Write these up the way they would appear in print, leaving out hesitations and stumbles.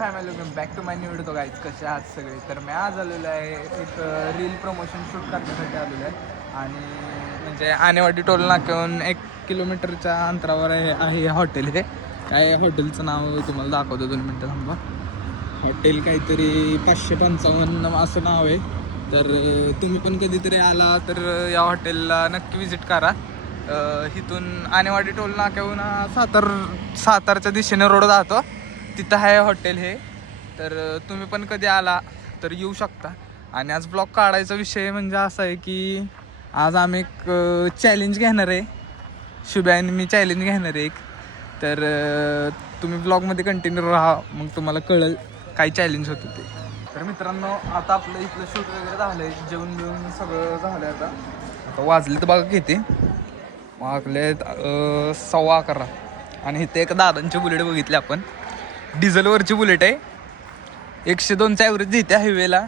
Family welcome back to my new video guys. कसे आहात सगळे? तर मी आज आलेलो आहे एक रील प्रमोशन शूट करण्यासाठी आलेलो आहे आणि म्हणजे आनेवाडी टोल नाक्याहून 1 किलोमीटरच्या अंतरावर आहे हॉटेल. हे काय हॉटेलचं नाव तुम्हाला दाखवतो, 2 मिनटं थांबा. हॉटेल काहीतरी 555 असं नाव आहे. तर तुम्ही पण कधीतरी आला तर या हॉटेलला नक्की विजिट करा. इथून आनेवाडी टोल नाक्याहून सातारच्या दिशेने रोड जातो, तिथं आहे हॉटेल हे. तर तुम्ही पण कधी आला तर येऊ शकता. आणि आज ब्लॉग काढायचा विषय म्हणजे असा आहे की आज आम्ही एक चॅलेंज घेणार आहे. शुभ्या आणि मी चॅलेंज घेणार आहे एक. तर तुम्ही ब्लॉगमध्ये कंटिन्यू राहा, मग तुम्हाला कळेल काय चॅलेंज होतं ते. तर मित्रांनो, आता आपलं इथलं शूट वगैरे झालं आहे, जेवण बिवून सगळं झालं आहे. आता वाजले तर बघा किती वाजले, 11:15. आणि इथे एक दादांचे बुलेट बघितले आपण, डिझेलवरची बुलेट आहे. 102चा ॲव्हरेज देते हायवेला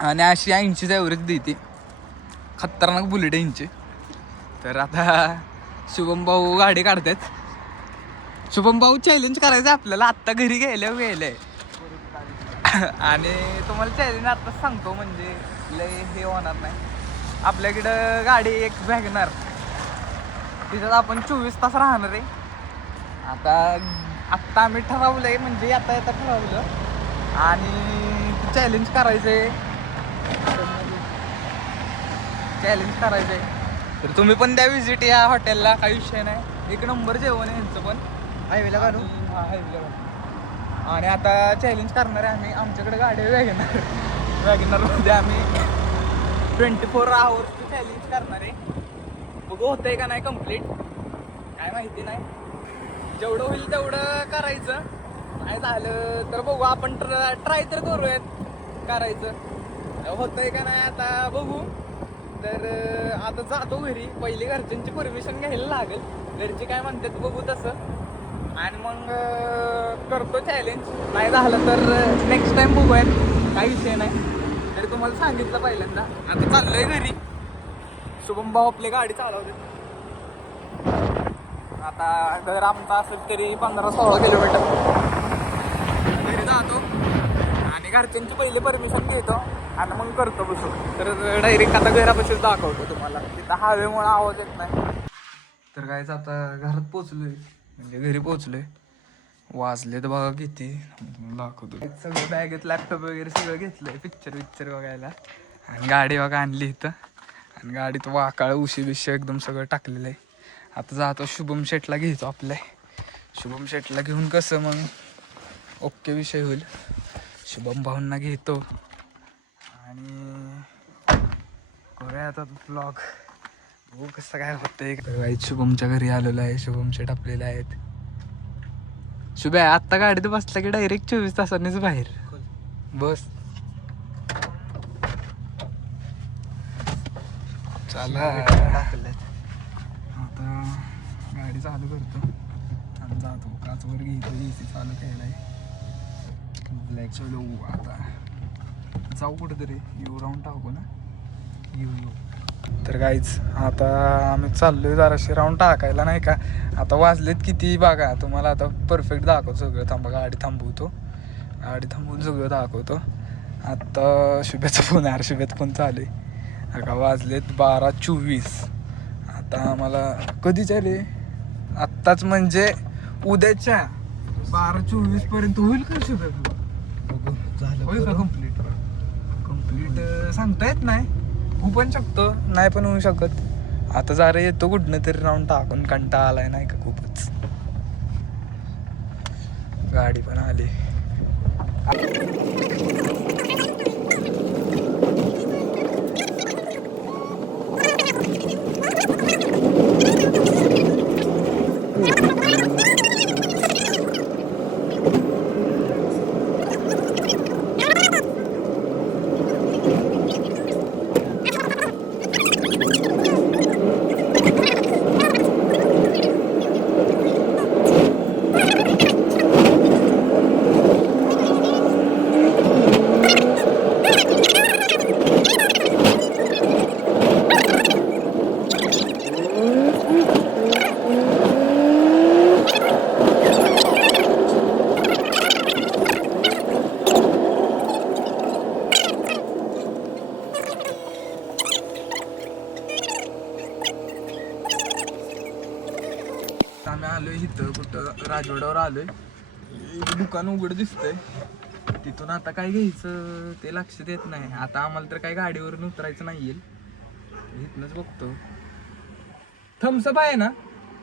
आणि 80-80चा ॲव्हरेज देते. खतरनाक बुलेट आहे यांची. तर आता शुभम भाऊ गाडी काढतात. शुभम भाऊ चॅलेंज करायचं आहे आपल्याला, आत्ता घरी गेलंय आणि तुम्हाला चॅलेंज आत्ताच सांगतो, म्हणजे लय हे होणार नाही. आपल्याकडं गाडी एक वॅगनर, तिच्यात आपण 24 तास राहणार आहे. आत्ता आम्ही ठरवलं आहे, म्हणजे आता ठरवलं आणि चॅलेंज करायचं आहे. तर तुम्ही पण द्या विजिट या हॉटेलला, काही विषय नाही. 1 नंबर जेवण आहे यांचं पण, हायवेला काढू. हां, हायवेला. आणि आता चॅलेंज करणार आहे आम्ही. आमच्याकडे गाडी वॅगनरमध्ये आम्ही 24 आवर्सचं चॅलेंज करणार आहे. बघू होतं आहे का नाही कम्प्लीट, काय माहिती नाही. जेवढं होईल तेवढं करायचं, नाही झालं तर बघू. आपण ट्राय तर करूयात करायचं, होतं आहे का नाही आता बघू. तर आता जातो घरी, पहिली घरच्यांची परमिशन घ्यायला लागेल. घरचे काय म्हणतात बघू तसं, आणि मग करतो चॅलेंज. नाही झालं तर नेक्स्ट टाइम बघूयात, काही विषय नाही. तरी तुम्हाला सांगितलं पहिल्यांदा. आता चाललोय घरी. शुभम भाऊ आपली गाडी चालवते. आता घर आमचं असेल तरी 15-16 किलोमीटर. घरी जातो आणि घरच्यांची पहिले परमिशन घेतो आणि मग करतो बसून. तर डायरेक्ट आता घरापासून दाखवतो तुम्हाला. तिथं हवेमुळे आवाज येत नाही. तर कायच आता घरात पोचलोय, म्हणजे घरी पोचलोय. वाजले तर बघा किती, दाखवतो. सगळं बॅगेत लॅपटॉप वगैरे सगळं घेतलंय पिक्चर बघायला. आणि गाडी बघा आणली इथं, आणि गाडीत वाकाळ उशी बिशी एकदम सगळं टाकलेलं आहे. आता जातो शुभम शेटला घेतो आपल्या. शुभम शेटला घेऊन कसं मग ओके विषय होईल. शुभम भाऊंना घेतो आणि करूया आता ब्लॉग. बघू कसं काय होतंय. शुभमच्या घरी आलेलो आहे. शुभम शेट आपलेले आहेत. शुभ्या आत्ता गाडीत बसला की डायरेक्ट 24 तासांनीच बाहेर बस. चला आता गाडी चालू करतो आणि जातो. काचवर घेतो, AC चालू केलाय. ब्लॅक चलो आता जाऊ कुठेतरी, येऊ राऊंड टाकू ना, येऊ. तर गाईच आता आम्ही चाललोय जराशी राऊंड टाकायला, नाही का. आता वाजलेत किती बघा, तुम्हाला आता परफेक्ट दाखवतो सगळं. थांबा, गाडी थांबवून सगळं दाखवतो. आता शुभ्याचा फोन, शुभ्याचा फोन चालू आहे. का वाजलेत 12:24. आता आम्हाला कधी चाले, आत्ताच म्हणजे उद्याच्या 12:24 पर्यंत होईल का शुभ्या? झालं होईल का कम्प्लीट सांगता येत नाही. होऊ पण शकतो, नाही पण होऊ शकत. आता जरा येतो कुठनं तरी राऊंड टाकून, कंटाळा आलाय नाही का खूपच. गाडी पण आली. राजवाड्यावर आलोय. दुकान उघड दिसतंय. तिथून आता काय घ्यायचं ते लक्ष देत नाही. आता आम्हाला तर काही गाडीवरून उतरायचं नाही येईल. इथनंच बघतो. थम्सअप आहे ना?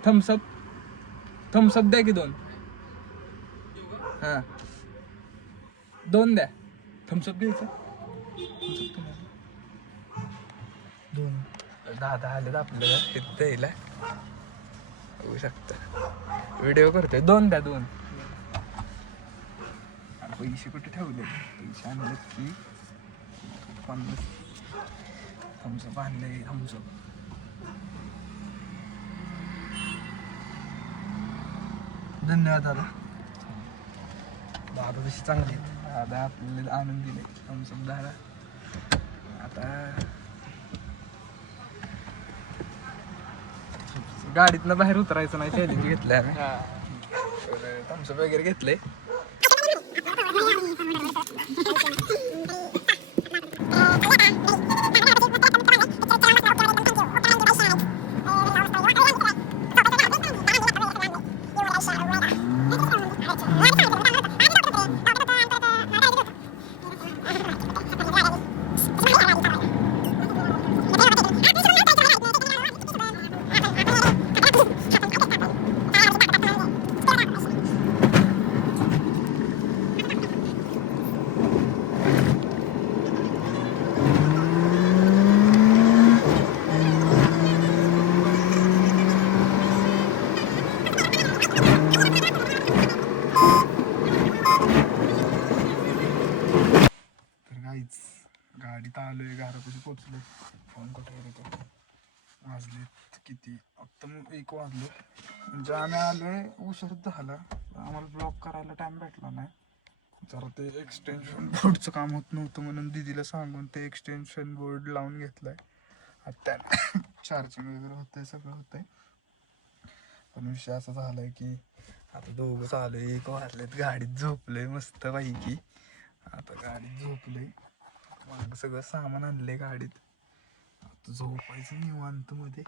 थम्सअप द्या की 2. हां 2 द्या. थम्सअप घ्यायचं. दोन दादा आलेत आपल्याला तिथं द्यायला. होऊ शकतं व्हिडिओ करतोय. 2 द्या 2. पैसे कुठे ठेवले? पैसे आणलेत की 50 थम्सअप आणले. थम्सअप धन्यवाद दादा. दादा तशी चांगली आहेत. दादा आपल्याला आणून दिले थम्सअप. दादा आता गाडीतनं बाहेर उतरायचं नाही चॅलेंज घेतलंय आम्ही. थम्सअप वगैरे घेतले. गाडीत आलोय. घरापाशी पोचलो. फोन कुठे येतो? वाजलेत किती? आत्ता 1 वाजले. म्हणजे आम्ही आलोय उशीरच झाला. आम्हाला ब्लॉक करायला टाइम भेटला नाही. जरा ते एक्सटेन्शन बोर्डचं काम होत नव्हतं म्हणून दीदीला सांगून ते एक्सटेन्शन बोर्ड लावून घेतलंय. आता चार्जिंग वगैरे होतंय, सगळं होतंय. पण विषय असा झालाय की आता दोघंच आलोय. 1 वाजलेत. गाडीत झोपलोय मस्त पैकी. आता गाडीत झोपलोय. मागं सगळं सामान आणलंय गाडीत. आता झोपायचं निवांत मध्ये.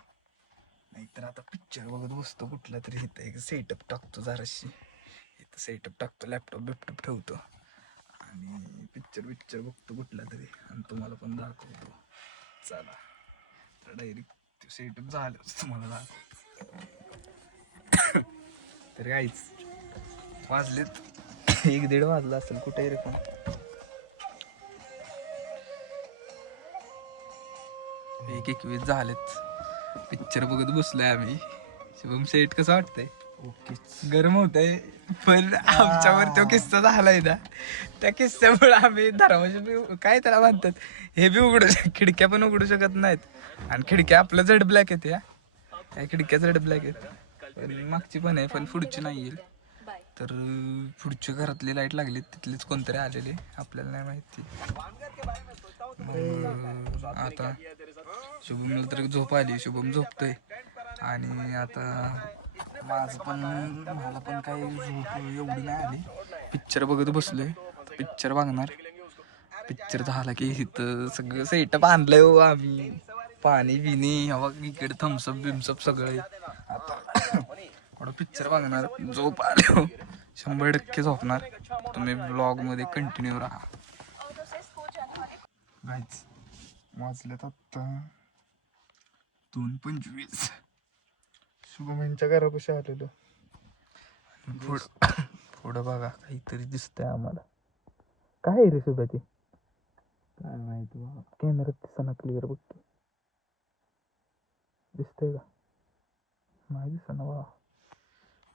नाहीतर आता पिक्चर बघत बसतो कुठला तरी. इथं एक सेटअप टाकतो जराशी. इथं सेटअप टाकतो, लॅपटॉप बिपटॉप ठेवतो आणि पिक्चर बघतो कुठला तरी आणि तुम्हाला पण दाखवतो. चला तर डायरेक्ट सेटअप झालं तुम्हाला दाखवतो. तर काहीच वाजलेत 1-1:30 वाजला असेल. कुठे रे पण 1:21 झालेत. पिक्चर बघत बसलोय आम्ही. शुभम सेट कसं वाटतंय? ओके. गरम होतंय पण आमच्यावर तो किस्सा झालाय ना. त्या किस्स्यामुळे आम्ही दरवाजा काय त्याला म्हणतात हे बी उघडू खिडक्या पण उघडू शकत नाहीत. आणि खिडक्या आपलं जड ब्लॅक आहेत. या खिडक्या जड ब्लॅक आहेत. पण मागची पण आहे पण पुढची नाही येईल. तर पुढच्या घरातली लाईट लागली. तिथलीच कोणतरी आलेले आपल्याला नाही माहिती. आता शुभमला तर झोप आली. शुभम झोपतोय आणि आता मला पण काही झोप एवढी नाही आली. पिक्चर बघत बसलोय. पिक्चर बघणार. पिक्चर झाला की इथं सगळं सेटअप आणलंय हो आम्ही. पाणी बिनी हवा इकडे थम्सअप बिम्सअप सगळे. आता पिक्चर बघणार. झोप आलो 100% झोपणार. तुम्ही ब्लॉग मध्ये कंटिन्यू राहा. गाईज वाजलेत आता 2:25. शुभम यांच्या घरापाशी आलेलो. पुढं बघा काहीतरी दिसतंय आम्हाला. काय रे शुभा ते? काय माहिती बाबा. कॅमेऱ्यात दिसना क्लिअर बघ. दिसतंय का? नाही दिसना बाबा.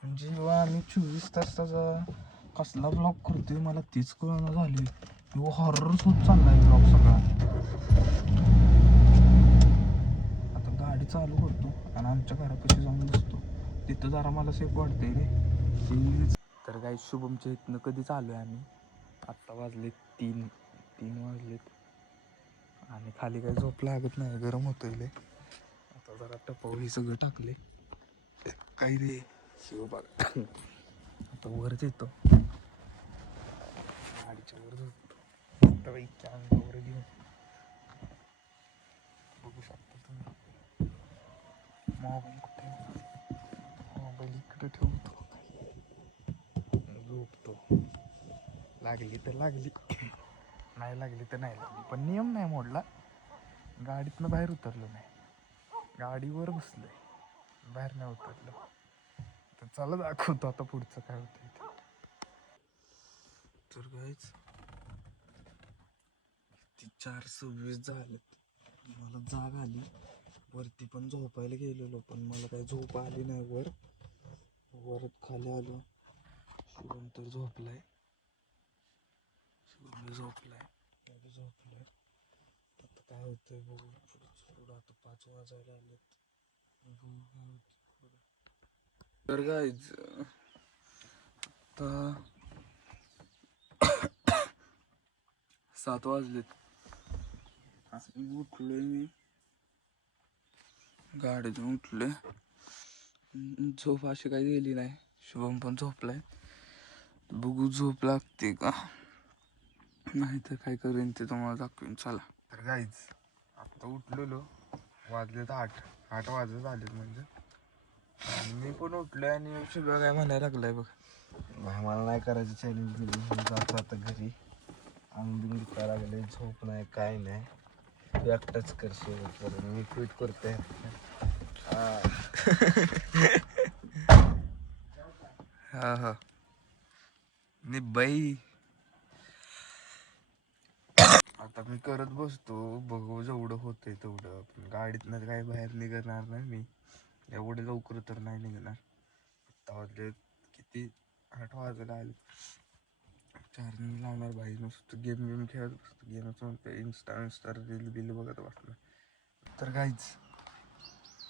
म्हणजे आम्ही 24 तासाचा कसला ब्लॉग करतोय मला तीच कळना झाली. हॉररच होत चाललाय ब्लॉग सगळा. आता गाडी चालू करतो आणि आमच्या घरापाशी जाऊन बसतो. तिथं जरा मला सेफ वाटतंय रे. तर काही शुभमच्या इथनं कधी चालू आहे आम्ही. आत्ता वाजले 3 वाजलेत आणि खाली काही झोप लागत नाही. गरम होतंय लय. आता जरा टपावली सगळं टाकले. काही रे शिव बघा. आता वरच येतो. गाडीच्या वर झोपतो. मस्तपैकी अंगावर घेऊन बघू शकता तुम्ही. मोबाईल कुठे? मोबाईल इकडे ठेवतो. लागली तर लागली, नाही लागली तर नाही लागली. पण नियम नाही मोडला, गाडीतनं बाहेर उतरलो नाही, गाडीवर बसलोय, बाहेर नाही उतरलो. तर चला दाखवतो आता पुढचं काय होतं इथे. तर काहीच ती 4:26 झालेत, मला जाग आली. वरती पण झोपायला गेलेलो, पण मला काही झोप आली नाही. वरत खाली आलो, शुभम तर झोपलाय, झोपलाय. आता काय होतंय बघू पुढं. आता 5 वाजायला आलेत, बघू काय होतं पुढं. तर गाईज आता 7 वाजलेत. उठलोय मी, गाडीतून उठलोय. झोप अशी काही गेली नाही. शुभम पण झोपलाय, बघू झोप लागते का, नाही तर काय करेन ते तुम्हाला दाखवेन. चला. तर गाईज आता उठलेलो, वाजलेत 8 वाजत आलेत म्हणजे. आणि मी पण उठलोय आणि शुभ्या काय म्हणायला लागलाय बघ. मला नाही करायचं चॅलेंज दिली, जातो आता घरी. आंबी काय लागले, झोप नाही काय नाही, तू एकटाच करशील, मी ट्विट करतोय. हा हा नि बाई, आता मी करत बसतो, बघू जेवढं होतंय तेवढं. पण गाडीतनं काही बाहेर निघणार नाही मी, एवढे लवकर तर नाही निघणार. आता वाजले किती, 8 वाजायला आले. चार्जिंग लावणार बाई, नुसतं गेम खेळत बसतो. गेमच म्हणते, इंस्टा रील बिल बघत बसणार. तर काहीच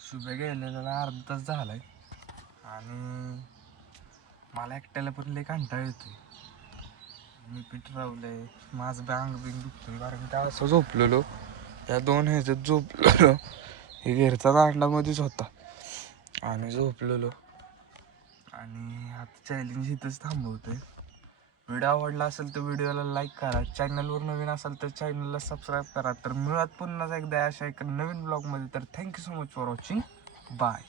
शुभ्या गेलेला अर्धा तास झालाय आणि मला एकट्याला पण लय कंटाळा येतोय. मी पीठ रावलंय, माझं बिंग दुखतोय, कारण का असं झोपलेलो, या 2 ह्याच्यात झोपलेलो. हे घरचा दांडामध्येच होता आणि झोपलेलो. आणि आता चॅलेंज इथंच थांबवतोय. व्हिडिओ आवडला असेल तर व्हिडिओला लाईक करा, चॅनलवर नवीन असाल तर चॅनलला सबस्क्राईब करा. तर मिळत पुन्हा एकदा अशा एका नवीन ब्लॉगमध्ये. तर thank you so much for watching, bye.